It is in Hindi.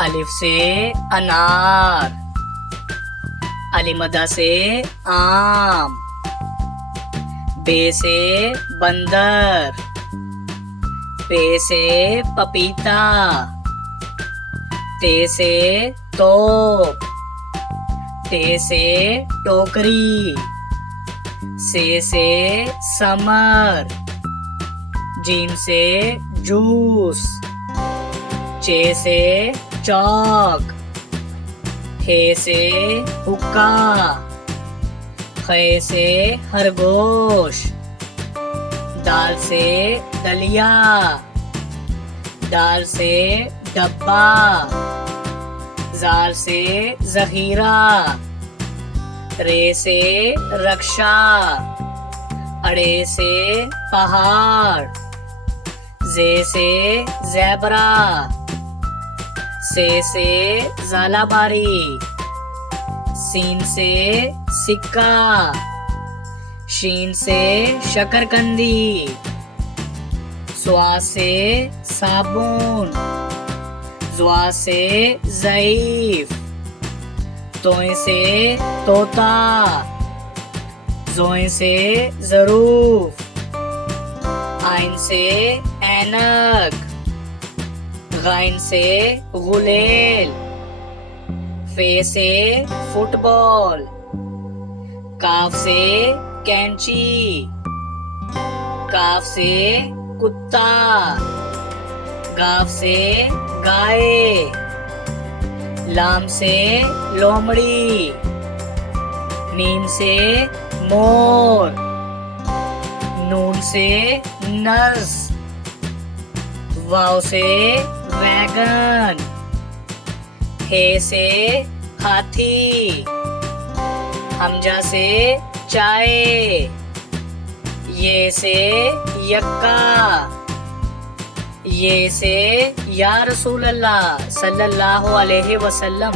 अलिफ से अनार, अलिमदा से आम, बे से बंदर, पे से पपीता, ते से तोप, टे से टोकरी, से समर, जीम से जूस, चे से चौक, हे से हुक्का, खे से खरगोश, दाल से दलिया, दाल से डब्बा, जाल से जहीरा, रे से रक्षा, अड़े से पहाड़, जे से ज़ेबरा, से ज़ालाबारी, सीन से सिक्का, शीन से शकरकंदी, स्वा से साबुन, ज़्वा से ज़ईफ, तोए से तोता, ज़ोए से ज़रूफ, आइन से ऐनक, गाइन से गुलेल, फे से फुटबॉल, काफ से कैंची, काफ से कुत्ता, गाफ से गाय, लाम से लोमड़ी, मीम से मोर, नून से नर्स, वाव से वैगन, हे से हाथी, हमजा से चाय, ये से यक्का, ये से या रसूल अल्लाह सल्लल्लाहु अलैहि वसल्लम।